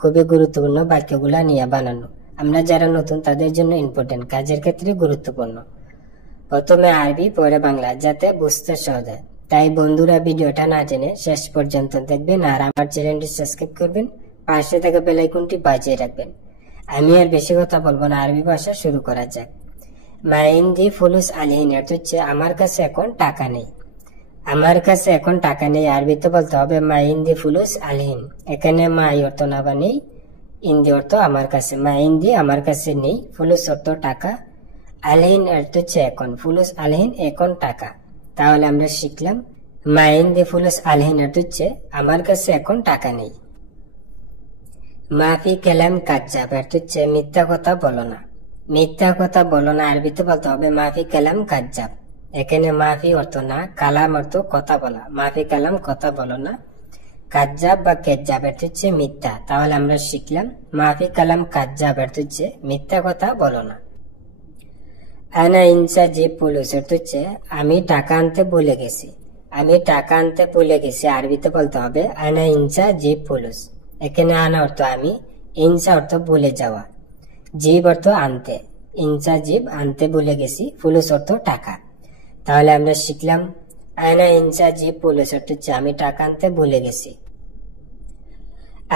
খুবই গুরুত্বপূর্ণ বাক্যগুলা নিয়ে বানানো। আমরা যারা নতুন তাদের জন্য ইম্পর্টেন্ট, কাজের ক্ষেত্রে গুরুত্বপূর্ণ। প্রথমে আরবি, পরে বাংলা, যাতে বুঝতে সহজ হয়। তাই বন্ধুরা ভিডিওটা না টেনে শেষ পর্যন্ত দেখবেন আর আমার চ্যানেলটি সাবস্ক্রাইব করবেন, পাশে থাকা বেল আইকনটি বাজিয়ে রাখবেন। আমি আর বেশি কথা বলবো না, আরবি ভাষা শুরু করা যাক। মা ইনদি ফুলুস আলহিন এর হচ্ছে আমার কাছে এখন টাকা নেই। আমার কাছে এখন টাকা নেই আরবিতে বলতে হবে মা ইনদি ফুলুস আলহিন। এখানে মা অর্থ না বা নেই, ইন্দি অর্থ আমার কাছে। মা ইনদি আমার কাছে নেই, ফুলুস অর্থ টাকা, আলহিন অর্থ হচ্ছে এখন, ফুলুস আলহিন এখন টাকা। তাহলে আমরা শিখলাম মা ইনদি ফুলুস আলহিন অর্থ হচ্ছে আমার কাছে এখন টাকা নেই। মাফি কালাম কাজ্জাব অর্থ হচ্ছে মিথ্যা কথা বলো না। মিথ্যা কথা বলো না আরবিতে বলতে হবে মাফি কালাম কাজ্জাব। এখানে মাফি অর্থ না, কালাম অর্থ কথা বলা। মাফি কালাম কথা বলো না, কাজ্জাব বা কেজ্জাব অর্থ হচ্ছে মিথ্যা। তাহলে আমরা শিখলাম মাফি কালাম কাজ্জাব অর্থ হচ্ছে মিথ্যা কথা বলো না। আনা ইনসা যে পুলুস অর্থ হচ্ছে আমি টাকা আনতে ভুলে গেছি। আমি টাকা আনতে ভুলে গেছি আরবিতে বলতে হবে আনা ইনসা যে পুলুস। এখানে আনা অর্থ আমি, ইনসা অর্থ ভুলে যাওয়া, জীব অর্থ আনতে। ইনসা জীব, আনতে ভুলে গেছি, ফুলুস অর্থ টাকা। তাহলে আমরা শিখলাম আয়না ইনসা জীব পুলুস অর্থ হচ্ছে আমি টাকা আনতে ভুলে গেছি।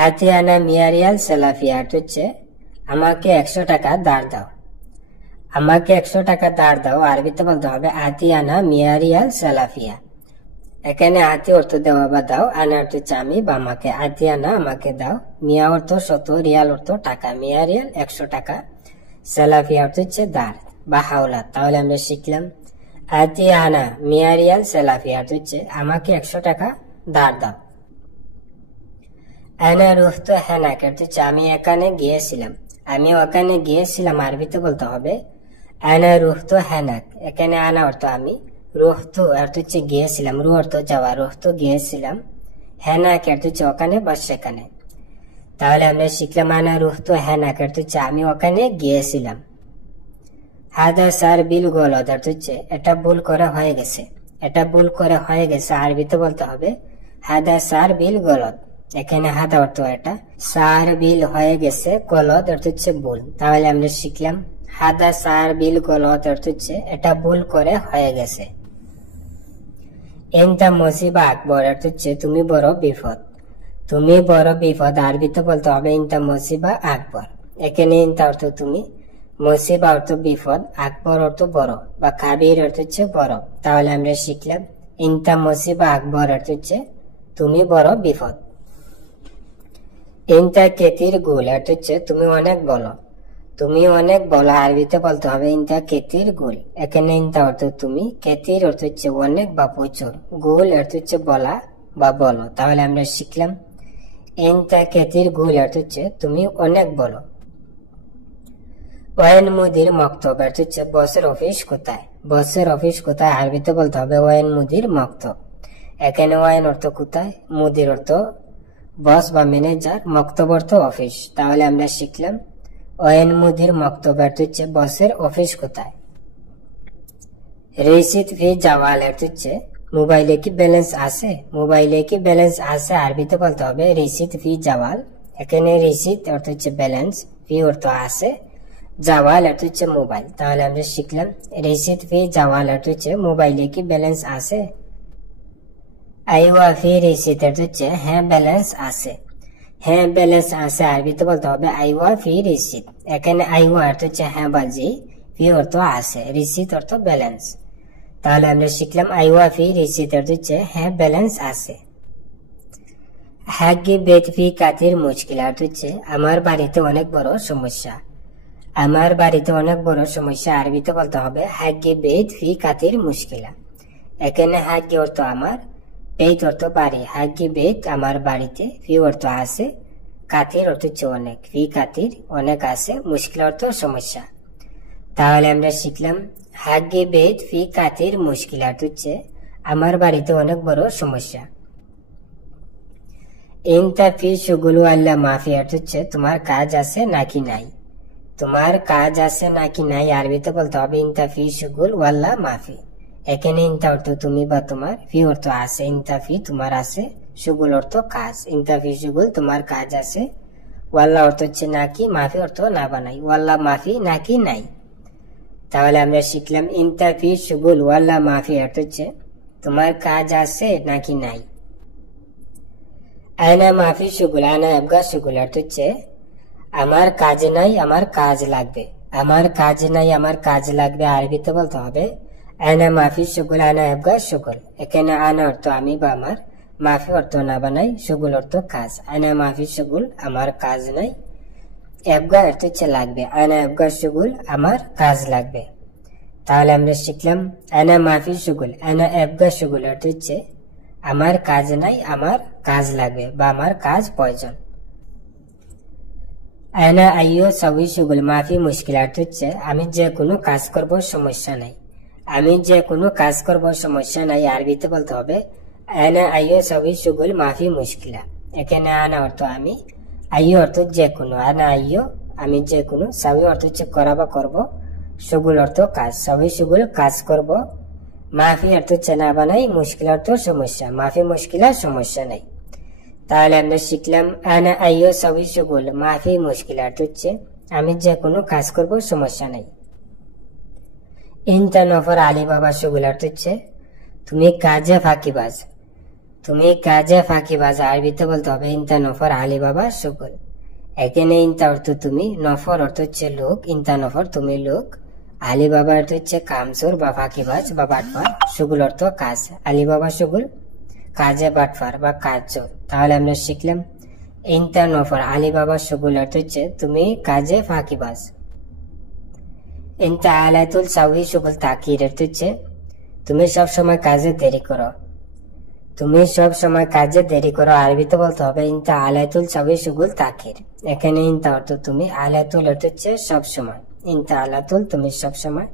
আতি আনা মিয়ারিয়াল সেলাফিয়া অর্থ হচ্ছে আমাকে 100 টাকা ধার দাও। আমাকে 100 টাকা ধার দাও আরবিতে বলতে হবে আতি আনা মিয়ারিয়াল সেলাফিয়া। এখানে আতি অর্থ দেওয়া বা দাও, আনা অর্থ হচ্ছে আমি বা আমাকে। আতি আনা আমাকে দাও, মিয়া অর্থ 100, রিয়াল অর্থ টাকা, মিয়া রিয়াল 100 টাকা, সেলাফিয়া অর্থ হচ্ছে ধার বা হাওলাত। তাহলে আমরা শিখলাম আতি আনা মিয়া রিয়াল সেলাফিয়া অর্থ হচ্ছে আমাকে 100 টাকা ধার দাও। আনা রুহতু হেনাক অর্থ হচ্ছে আমি এখানে গিয়েছিলাম। আমি ওখানে গিয়েছিলাম আরবিতে বলতে হবে আনা রুহতু হেনাক। এখানে আনা অর্থ আমি, রুহতু অর্থ হচ্ছে গিয়েছিলাম, রু অর্থ যাওয়া, রুহতু গিয়েছিলাম, হেনাক অর্থ হচ্ছে ওখানে বা সেখানে। তাহলে আমরা শিখলাম আনা রুহতু হেনাক অর্থ হচ্ছে আমি ওখানে গিয়েছিলাম। হাদা সার বিল গলত অর্থ হচ্ছে এটা ভুল করে হয়ে গেছে। এটা ভুল করে হয়ে গেছে আরবিতে বলতে হবে হাদা সার বিল গলত। এখানে হাদা অর্থ এটা, সার বিল হয়ে গেছে, গলত অর্থ হচ্ছে ভুল। তাহলে আমরা শিখলাম হাদা সার বিল গলত অর্থ হচ্ছে এটা ভুল করে হয়ে গেছে। এনতা মুসিবা আকবর অর্থ হচ্ছে তুমি বড় বিপদ। তুমি বড় বিপদ আরবিতে বলতে হবে ইনতা মুসিবা আকবর। এখানে ইনতা অর্থ তুমি, মুসিবা অর্থ বিপদ, আকবর অর্থ বড় বা কাবির অর্থ হচ্ছে বড়। তাহলে আমরা শিখলাম ইনতা মুসিবা আকবর অর্থ হচ্ছে তুমি বড় বিপদ। ইনতা কেতির গুল অর্থ হচ্ছে তুমি অনেক বলো। তুমি অনেক বলো আরবিতে বলতে হবে ইনতা কেতির গুল। এখানে ইনতা অর্থ তুমি, কেতির অর্থ হচ্ছে অনেক বা প্রচুর, গুল অর্থ হচ্ছে বলা বা বলো। তাহলে আমরা শিখলাম ইনতা কেতির গুল অর্থ হচ্ছে তুমি অনেক বলো। ওয়াইন মুদির মক্তব অর্থ হচ্ছে বসের অফিস কোথায়। বসের অফিস কোথায় আরবিতে বলতে হবে ওয়াইন মুদির মক্তব। এখানে ওয়াইন অর্থ কোথায়, মুদির অর্থ বস বা ম্যানেজার, মক্তব অর্থ অফিস। তাহলে আমরা শিখলাম ওয়াইন মুদির মক্তব অর্থ হচ্ছে বসের অফিস কোথায়। রিসিট ফি জাওয়াল অর্থ হচ্ছে মোবাইলে কি ব্যালেন্স আছে। মোবাইলে কি ব্যালেন্স আছে আরবিতে বলতে হবে রিসিট ফি জাওয়াল। এখানে রিসিট অর্থ হচ্ছে ব্যালেন্স, ফি অর্থ আছে, জাওয়াল অর্থ হচ্ছে মোবাইল। তাহলে আমরা শিখলাম রিসিট ফি জাওয়াল অর্থ হচ্ছে মোবাইলে কি ব্যালেন্স আছে। আইওয়া ফি রিসিট অর্থ হচ্ছে হ্যাঁ ব্যালেন্স আছে। হ্যাঁ ব্যালেন্স আছে আরবিতে বলতে হবে আইওয়া ফি রিসিট। এখানে আইওয়া অর্থ হচ্ছে হ্যাঁ বাজি, ফি অর্থ আছে, রিসিট অর্থ ব্যালেন্স। তাহলে আমরা শিখলাম আইওয়া ফি রিসিট অর্থ হচ্ছে হ্যাঁ ব্যালেন্স আছে। হাগি বেত ফি কাতির মুশকিল অর্থ হচ্ছে আমার বাড়িতে অনেক বড় সমস্যা। আমার বাড়িতে অনেক বড় সমস্যা আরবিতে বলতে হবে হাগি বেত ফি কাতির মুশকিলা। এখানে হাগি অর্থ আমার, বেত অর্থ বাড়ি, হাগি বেত আমার বাড়িতে, ফি অর্থ আছে, কাতির অর্থ হচ্ছে অনেক, ফি কাতির অনেক আছে, মুশকিল অর্থ সমস্যা। তাহলে আমরা শিখলাম হাগি বেত ফি কাতির মুশকিল অর্থ হচ্ছে আমার বাড়িতে অনেক বড় সমস্যা। ইনতা ফি শুগুল আল্লাহ মাফি অর্থ হচ্ছে তোমার কাজ আছে নাকি নাই। তোমার কাজ আছে নাকি নাই আরবিতে বলতে হবে ইনতা ফি শুগুল ওয়াল্লাহ মাফি। এখানে ইনতা অর্থ তুমি বা তোমার, ফি অর্থ আছে, ইনতা ফি তোমার আছে, শুগুল অর্থ কাজ, ইনতা ফি শুগুল তোমার কাজ আছে, ওয়াল্লা অর্থ হচ্ছে নাকি, মাফি অর্থ না বানাই, ওয়াল্লা মাফি নাকি নাই। তাহলে আমরা শিখলাম ইনতা ফি শুগুল ওয়াল্লা মাফি অর্থ হচ্ছে তোমার কাজ আছে নাকি নাই। আয়না মাফি শুগুল, আয়না আবগা শুগুল অর্থ হচ্ছে আমার কাজ নাই, আমার কাজ লাগবে। আমার কাজ নাই, আমার কাজ লাগবে আরবিতে বলতে হবে আয়না মাফি শুগুল আয়না আবগা শুগুল। এখানে আয়না অর্থ আমি বা আমার, মাফি অর্থ না বানাই, শুগুল অর্থ কাজ। আয়না মাফি শুগুল আমার কাজ নাই, আবগা অর্থ হচ্ছে লাগবে, আয়না আবগা শুগুল আমার কাজ লাগবে। তাহলে আমরা শিখলাম আয়না মাফি শুগুল আয়না আবগা শুগুল অর্থ হচ্ছে আমার কাজ নাই, আমার কাজ লাগবে বা আমার কাজ প্রয়োজন। আয়না আইয়ো সবই শুগুল মাফি মুশকিল অর্থ হচ্ছে আমি যে কোনো কাজ করব সমস্যা নাই। আমি যে কোনো কাজ করব সমস্যা নাই আরবিতে বলতে হবে আয়না আইয়ো সবই শুগুল মাফি মুশকিলা। এখানে আনা অর্থ আমি, আইয়ো অর্থ যে কোনো, আনা আইয়ো আমি যে কোনো, সবই অর্থ হচ্ছে করা বা করবো, শুগুল অর্থ কাজ, সবই শুগুল কাজ করব, মাফি অর্থ হচ্ছে না বানাই, মুশকিল অর্থ সমস্যা, মাফি মুশকিলা সমস্যা নাই। তাহলে আমরা শিখলাম আনা আইয়ো সবই শুগুল মাফি মুশকিল অর্থ হচ্ছে আমি যে কোনো কাজ করব সমস্যা নাই। ইনতা নফর আলী বাবা শুগুল অর্থ হচ্ছে তুমি কাজে ফাঁকিবাজ। তুমি কাজে ফাঁকিবাজ আরবিতে বলতে হবে ইনতা নফর আলী বাবা শুগুল। এখানে ইনতা অর্থ তুমি, নফর অর্থ হচ্ছে লোক, ইনতা নফর তুমি লোক, আলী বাবা অর্থ হচ্ছে কামচোর বা ফাঁকিবাজ বা বাটফার, শুগুল অর্থ কাজ, আলী বাবা শুগুল কাজে বাটফার বা কাজ চোর। তাহলে আমরা শিখলাম ইনতা নফর আলী বাবা শুগুল অর্থ হচ্ছে তুমি কাজে ফাঁকিবাজ। ইনতা আলাতুল সাউই শুগুল তাকির অর্থ হচ্ছে তুমি সব সময় কাজে দেরি করো। তুমি সব সময় কাজে দেরি করো আরবিতে বলতে হবে ইনতা আলাতুল সাউই শুগুল তাকির। এখানে ইনতা অর্থ তুমি, আলাতুল অর্থ হচ্ছে সব সময়, ইনতা আলাতুল তুমি সব সময়,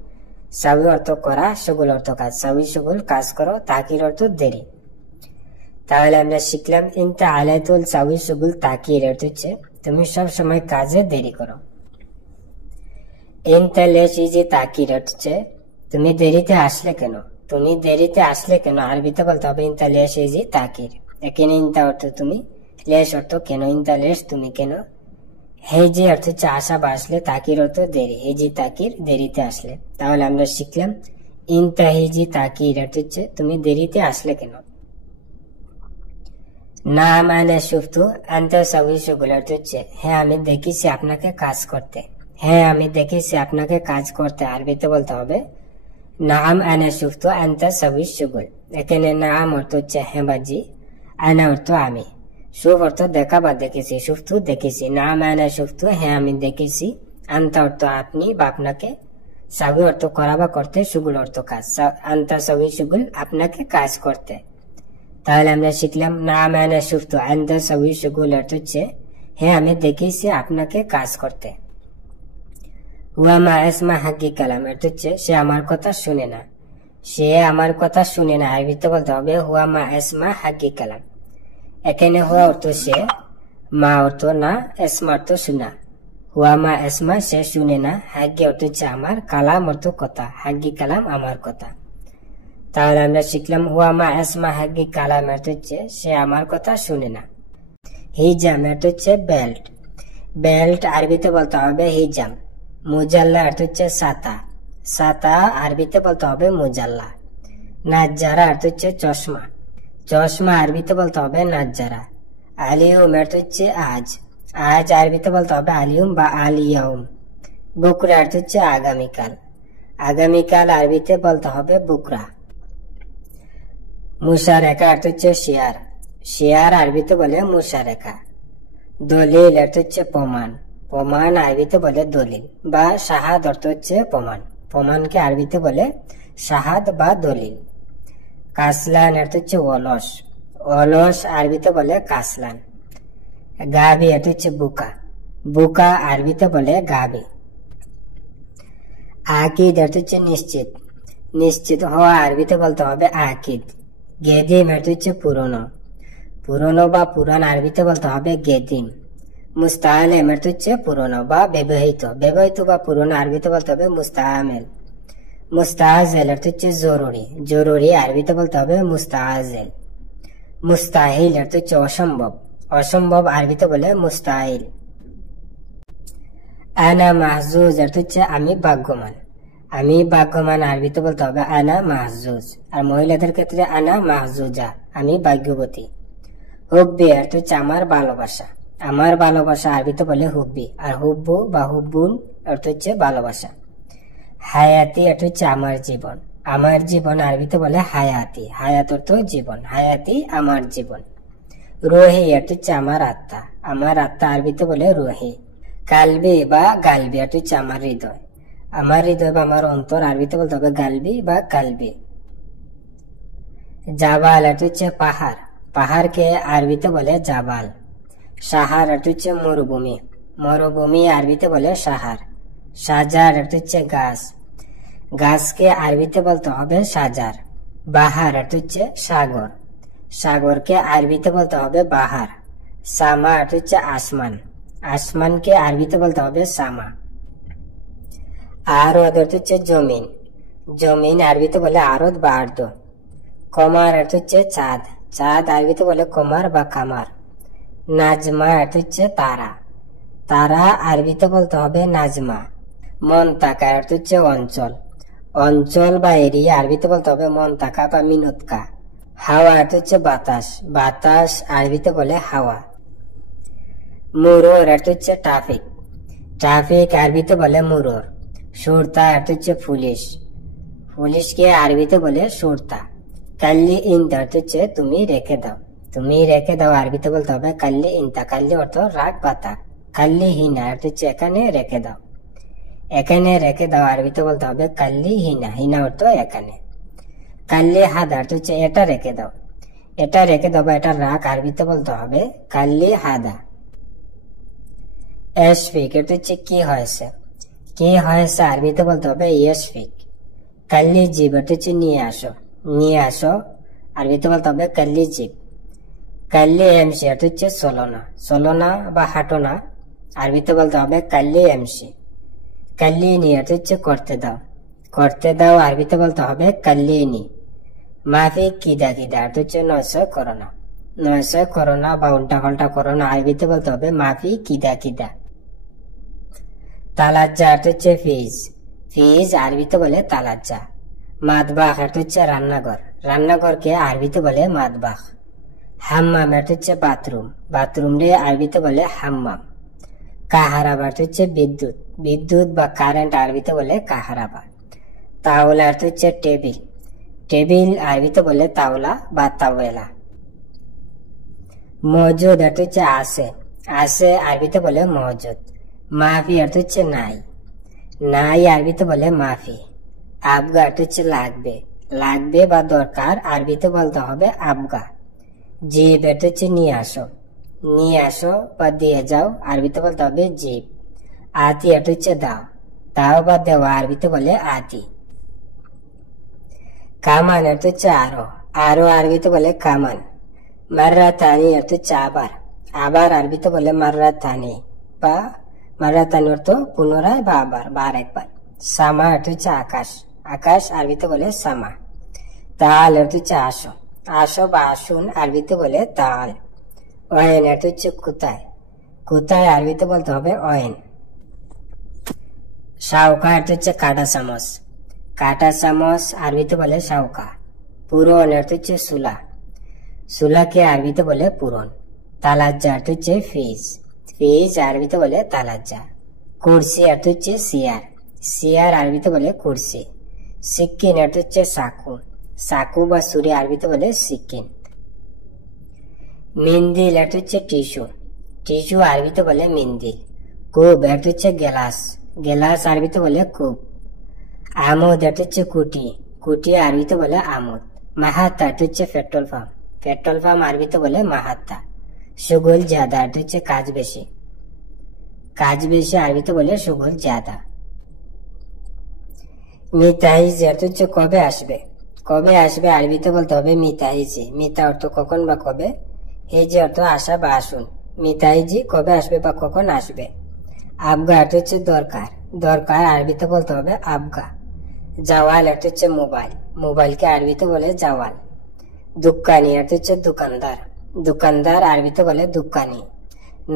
সাউই অর্থ করা, শুগুল অর্থ কাজ, সাউই শুগুল কাজ করো, তাকির অর্থ দেরি। তাহলে আমরা শিখলাম ইনতা আলাতুল সাউই শুগুল তাকির অর্থ হচ্ছে তুমি সব সময় কাজে দেরি করো। ইনতা লেশ ইজি তাকির অর্থ হচ্ছে তুমি দেরিতে আসলে কেন, তুমি দেরিতে আসলে কেন আরবিতে বলতে হবে ইনতা লেশ ইজি তাকির। এখানে ইনতা অর্থ তুমি, লেশ অর্থ কেন, ইনতা লেশ তুমি কেন, হেজি অর্থ হচ্ছে আসা বা আসলে, তাকির অর্থ দেরি, হেজি তাকির দেরিতে আসলে। তাহলে আমরা শিখলাম ইনতা হেজি তাকির অর্থ হচ্ছে তুমি দেরিতে আসলে কেন। নাম আনা শুফতু আনতা সাউই শুগুল অর্থ হচ্ছে হ্যাঁ আমি দেখেছি আপনাকে কাজ করতে, হ্যাঁ আমি দেখেছি আপনাকে কাজ করতে আরবিতে বলতে হবে নাম আনা শুফতু আনতা সাউই শুগুল। এখানে নাম অর্থ হচ্ছে হ্যাঁ বাজি, আনা অর্থ আমি, শুভ অর্থ দেখা বা দেখেছি, শুফতু দেখেছি, নাম আনা শুফতু হ্যাঁ আমি দেখেছি, আনতা অর্থ আপনি বা আপনাকে, সাউই অর্থ করা বা করতে, শুগুল অর্থ কাজ, আনতা সাউই শুগুল আপনাকে কাজ করতে। তাহলে আমরা শিখলাম নাম আনা শুফতু আনতা সাউই শুগুল অর্থ হচ্ছে হ্যাঁ আমি দেখেছি আপনাকে কাজ করতে। হুয়া মা ইসমা হাক্কি কালাম অর্থ হচ্ছে সে আমার কথা শুনে না, সে আমার কথা শুনে না আরবিতে বলতে হবে হুয়া মা ইসমা হাক্কি কালাম। এখানে হুয়া অর্থ সে, মা অর্থ না, ইসমা অর্থ শোনা, হুয়া মা ইসমা সে শুনে না, হাক্কি অর্থ হচ্ছে আমার, কালাম অর্থ কথা, হাক্কি কালাম আমার কথা। তাহলে আমরা শিখলাম হুয়া মা ইসমা হাক্কি কালাম অর্থ হচ্ছে সে আমার কথা শুনে না। হিজাম অর্থ হচ্ছে বেল্ট, বেল্ট আরবিতে বলতে হবে হিজাম। মুজাল্লা অর্থ হচ্ছে ছাতা, ছাতা আরবিতে বলতে হবে মুজাল্লা। নাজ্জারা অর্থ হচ্ছে চশমা, চশমা আরবিতে বলতে হবে নাজ্জারা। আলিউম অর্থ হচ্ছে আজ, আজ আরবিতে বলতে হবে আলিউম বা আলিয়াউম। বুকরা অর্থ হচ্ছে আগামীকাল, আগামীকাল আরবিতে বলতে হবে বুকরা। মুশারেকা অর্থ হচ্ছে শেয়ার, শেয়ার আরবিতে বলে মুশারেকা। দলিল অর্থ হচ্ছে প্রমাণ, প্রমাণ আরবিতে বলে দলিল বা শাহাদ অর্থ হচ্ছে প্রমাণ, প্রমাণকে আরবিতে বলে শাহাদ বা দলিল। কাসলান অর্থ হচ্ছে অলস, অলস আরবিতে বলে কাসলান। গাবি অর্থ হচ্ছে বুকা, বুকা আরবিতে বলে গাবি। আকিদ অর্থ হচ্ছে নিশ্চিত, নিশ্চিত হওয়া আরবিতে বলতে হবে আকিদ। গেদিম অর্থ হচ্ছে পুরনো, পুরনো বা পুরান আরবিতে বলতে হবে গেদিম। মুস্তাআলেম অর্থ হচ্ছে পুরনো বা ব্যবহৃত, ব্যবহৃত বা পুরনো আরবিতে বলতে হবে মুস্তাআমেল। মুস্তাআজেল অর্থ হচ্ছে জরুরি, জরুরি আরবিতে বলতে হবে মুস্তাআজেল। মুস্তাহিল অর্থ হচ্ছে অসম্ভব, অসম্ভব আরবিতে বলে মুস্তাহিল। আনা মাহজুজ অর্থ হচ্ছে আমি ভাগ্যবান। আমি ভাগ্যবান আরবিতে বলতে হবে আনা মাহজুজ। আর মহিলাদের ক্ষেত্রে আনা মাহজুজা, আমি ভাগ্যবতী। হুব্বি অর্থ হচ্ছে আমার ভালোবাসা। আমার ভালোবাসা আরবিতে বলে হুব্বি। আর হুব্বু বা হুব্বুন অর্থ হচ্ছে ভালোবাসা। হায়াতি অর্থ হচ্ছে আমার জীবন। আমার জীবন আরবিতে বলে হায়াতি। হায়াত অর্থ জীবন, হায়াতি আমার জীবন। রোহি অর্থ হচ্ছে আমার আত্মা। আমার আত্মা আরবিতে বলে রোহি। কালবি বা গালবি অর্থ হচ্ছে আমার হৃদয়। আমার হৃদয় বা আমার অন্তর আরবিতে বলতে হবে গালবি বা কালবি। জাবাল অর্থ হচ্ছে পাহাড়। পাহাড়কে আরবিতে বলে জাবাল। সাহার অর্থ হচ্ছে মরুভূমি। মরুভূমি আরবিতে বলে সাহার। সাজার অর্থ হচ্ছে গাছ। গাছকে আরবিতে বলতে হবে সাজার। বাহার অর্থ হচ্ছে সাগর। সাগরকে আরবিতে বলতে হবে বাহার। সামা অর্থ হচ্ছে আসমান। আসমানকে আরবিতে বলতে হবে সামা। আরদ অর্থ হচ্ছে জমিন। জমিন আরবিতে বলে আরদ বা আর্দ। কমার অর্থ হচ্ছে চাঁদ। চাঁদ আরবিতে বলে কমার বা কামার। নাজমা অর্থ হচ্ছে তারা। তারা আরবিতে বলতে হবে নাজমা। মনতাকা অর্থ হচ্ছে অঞ্চল। অঞ্চল বা এরিয়া আরবিতে বলতে হবে মনতাকা বা মিনতকা। হাওয়া অর্থ হচ্ছে বাতাস। বাতাস আরবিতে বলে হাওয়া। মুরর অর্থ হচ্ছে ট্রাফিক। ট্রাফিক আরবিতে বলে মুরর। সুরতা অর্থ হচ্ছে পুলিশ। পুলিশকে আরবিতে বলে সুরতা। কাল্লি ইনতা অর্থ হচ্ছে তুমি রেখে দাও। তুমি রেখে দাও আরবিতে বলতে হবে কাল্লি ইনতা। কাল্লি অর্থ রাগ বা তাক। কাল্লি হিনা অর্থ হচ্ছে এখানে রেখে দাও। এখানে রেখে দাও আরবিতে বলতে হবে কাল্লি হিনা। হিনা অর্থ এখানে। কাল্লি হাদা অর্থ হচ্ছে এটা রেখে দাও। এটা রেখে দাও বা এটা রাখ আরবিতে বলতে হবে কাল্লি হাদা। এশফিক এটা হচ্ছে কি হয়েছে। কি হয়েছে আরবিতে বলতে হবে ইয়েশফিক। কাল্লি জিব এটা হচ্ছে নিয়ে আসো। নিয়ে আসো আরবিতে বলতে হবে কাল্লি জিব। কাল্লি এমসি এটা হচ্ছে চলো না। চলো না বা হাঁটো না আরবিতে বলতে হবে কাল্লি এমসি। কাল্লি নি এটা হচ্ছে করতে দাও। করতে দাও আরবিতে বলতে হবে কাল্লি নি। মাফি কিদা কিদা এটা হচ্ছে নয়সয় করো না। নয়সয় করো না বা উল্টা পাল্টা করো না আরবিতে বলতে হবে মাফি কিদা কিদা। তালাজ্জা এটা হচ্ছে ফিজ। ফিজ আরবিতে বলে তালাজ্জা। মাদবাখ এটা হচ্ছে রান্নাঘর। রান্নাঘরকে আরবিতে বলে মাদবাখ। হাম্মাম এটা হচ্ছে বাথরুম। বাথরুম রে আরবিতে বলে হাম্মাম। কাহারাবা এটা হচ্ছে বিদ্যুৎ। বিদ্যুৎ বা কারেন্ট আরবিতে বলে কাহারাবা। তাওলা এটা হচ্ছে টেবিল। টেবিল আরবিতে বলে তাওলা বা তাওয়েলা। মজুদ এটা হচ্ছে আছে। আছে আরবিতে বলে মজুদ। মাফি অর্থ হচ্ছে নাই। নাই আরবিতে বলে মাফি। আবগা এটা হচ্ছে লাগবে। লাগবে বা দরকার আরবিতে বলতে হবে আবগা। জিব এটা হচ্ছে নিয়ে আসো। নিয়ে আসো বা দিয়ে যাও আরবিতে বলতে হবে জিব। আতি এটা হচ্ছে দাও। দাও বা দেওয়া আরবিতে বলে আতি। কামান এটা হচ্ছে আরো। আরো আরবিতে বলে কামান। মাররা থানি অর্থ হচ্ছে আবার। আবার আরবিতে বলে মাররা থানি বা মাররা থানি অর্থ পুনরায় বা আবার বা আরেকবার। সামা অর্থ হচ্ছে আকাশ। আকাশ আরবিতে বলে সামা। তাল অর্থ হচ্ছে আসো। আসো বা আসুন আরবিতে বলে তাল। অয়েন অর্থ হচ্ছে কোথায়। কোথায় আরবিতে বলতে হবে অয়েন। শাউকা অর্থ হচ্ছে কাটা চামচ। কাটা চামচ আরবিতে বলে শাউকা। পূরণ অর্থ হচ্ছে সুলা। সুলাকে আরবিতে বলে পূরণ। তালাজ্জা অর্থ হচ্ছে ফিজ। ফিজ আরবিতে বলে তালাজ্জা। কুরসি অর্থ হচ্ছে চেয়ার। চেয়ার আরবিতে বলে কুরসি। সিক্কিন অর্থ হচ্ছে চাকু। চাকু বা ছুরি আরবিতে বলে সিক্কিন। মিন্দিল অর্থ হচ্ছে টিস্যু। টিস্যু আরবিতে বলে মিন্দিল। কুব অর্থ হচ্ছে গেলাস। গেলাস আরবিতে বলে কুব। আমোদ অর্থ হচ্ছে কুটি। কুটি আরবিতে বলে আমোদ। মাহাত্তা অর্থ হচ্ছে পেট্রোল পাম্প। পেট্রোল পাম্প আরবিতে বলে মাহাত্তা। সুগল জাদা অর্থ হচ্ছে কাজ বেশি। কাজ বেশি আরবিতে বলে সুগল জাদা। মিতাইজ অর্থ হচ্ছে কবে আসবে। কবে আসবে আরবিতে বলতে হবে মিতাইজি। মিতা অর্থ কখন বা কবে। এই যে অর্থ আসা বা আসুন। মিতাইজি কবে আসবে বা কখন আসবে। আবগা অর্থ হচ্ছে দরকার। দরকার আরবিতে বলতে হবে আবগা। জাওয়াল অর্থ হচ্ছে মোবাইল। মোবাইলকে আরবিতে বলে জাওয়াল। দুকানি অর্থ হচ্ছে দোকানদার। দোকানদার আরবিতে বলে দুকানি।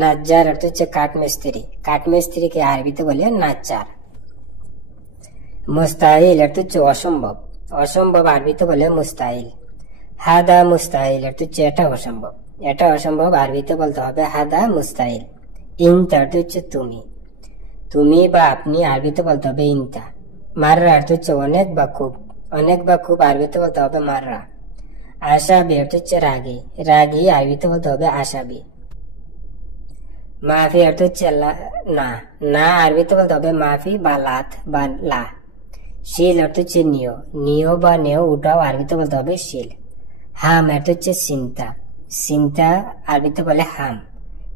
নাজ্জার অর্থ হচ্ছে কাঠমিস্ত্রি, কাঠমিস্ত্রিকে আরবিতে বলে নাজ্জার। মুস্তাহিল অর্থ হচ্ছে অসম্ভব, অসম্ভব আরবিতে বলে মুস্তাহিল। হাদা মুস্তাহিল অর্থ হচ্ছে এটা অসম্ভব, এটা অসম্ভব আরবিতে বলতে হবে হাদা মুস্তাহিল। ইনতা অর্থ হচ্ছে তুমি, তুমি বা আপনি আরবিতে বলতে হবে ইনতা। মাররা অর্থ হচ্ছে অনেক বা খুব, অনেক বা খুব আরবিতে বলতে হবে মাররা। আশাবি অর্থ হচ্ছে রাগী, রাগী আরবিতে বলতে হবে আশাবি। মাফি অর্থ হচ্ছে না, না আরবিতে বলতে হবে মাফি বা লাত বা লা। শিল অর্থ হচ্ছে নিও, নিও বা নেও উঠাও আরবিতে বলতে হবে শিল। হাম অর্থ হচ্ছে চিন্তা, চিন্তা আরবিতে বলে হাম।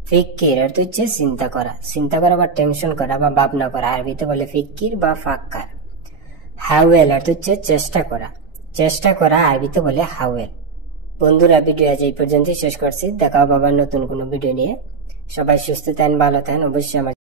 ফিক্কির অর্থ হচ্ছে চিন্তা করা, চিন্তা করা বা টেনশন করা বা ভাবনা করা আরবিতে বলে ফিক্কির বা ফাক্কার। হাওয়েল অর্থ হচ্ছে চেষ্টা করা, চেষ্টা করা আরবিতে বলে হাওয়েল। বন্ধুরা ভিডিও আজ এই পর্যন্তই শেষ করছি, দেখা হবে আবার নতুন কোনো ভিডিও নিয়ে। সবাই সুস্থ থাকেন, ভালো থাকেন, অবশ্যই আমার